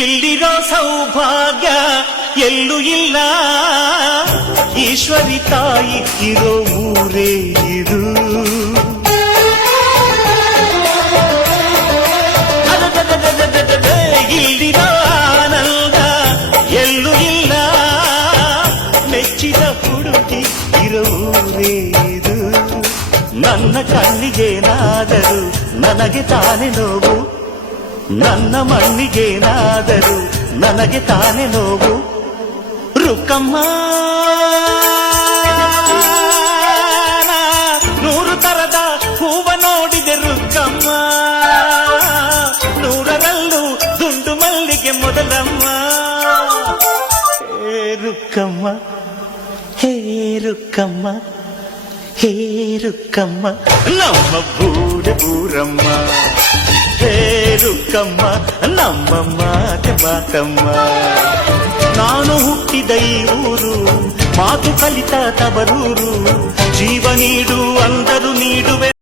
ಇಲ್ಲಿರೋ ಸೌಭಾಗ್ಯ ಎಲ್ಲೂ ಇಲ್ಲ, ಈಶ್ವರಿ ತಾಯಿ ಇರೋ ಊರೇ ಇದು. ಇಲ್ಲಿರೋ ಆನಂದ ಎಲ್ಲೂ ಇಲ್ಲ, ಮೆಚ್ಚಿದ ಹುಡುಗಿ ಇರೋ ಊರೇ ಇದು. ನನ್ನ ಕಣ್ಣಿಗೇನಾದರೂ ನನಗೆ ತಾನೇ ನೋವು, ನನ್ನ ಮಣ್ಣಿಗೇನಾದರೂ ನನಗೆ ತಾನೇ ನೋವು. ರುಕ್ಕಮ್ಮ ನೂರು ತರದ ಹೂವ ನೋಡಿದೆ ರುಕ್ಕಮ್ಮ, ನೂರರಲ್ಲೂ ದುಂಡು ಮಲ್ಲಿಗೆ ಮೊದಲಮ್ಮ. ಹೇ ರುಕ್ಕಮ್ಮ, ಹೇ ರುಕ್ಕಮ್ಮ, ಹೇ ರುಕ್ಕಮ್ಮ, ನಮ್ಮ ಬೂಡೆ ಊರಮ್ಮ. ಹೇ ರುಕ್ಕಮ್ಮ, ನಮ್ಮ ಮಾತೆ ಮಾತಮ್ಮ. ನಾನು ಹುಟ್ಟಿದ ಈ ಊರು, ಮಾತು ಕಲಿತ ತವರೂರು.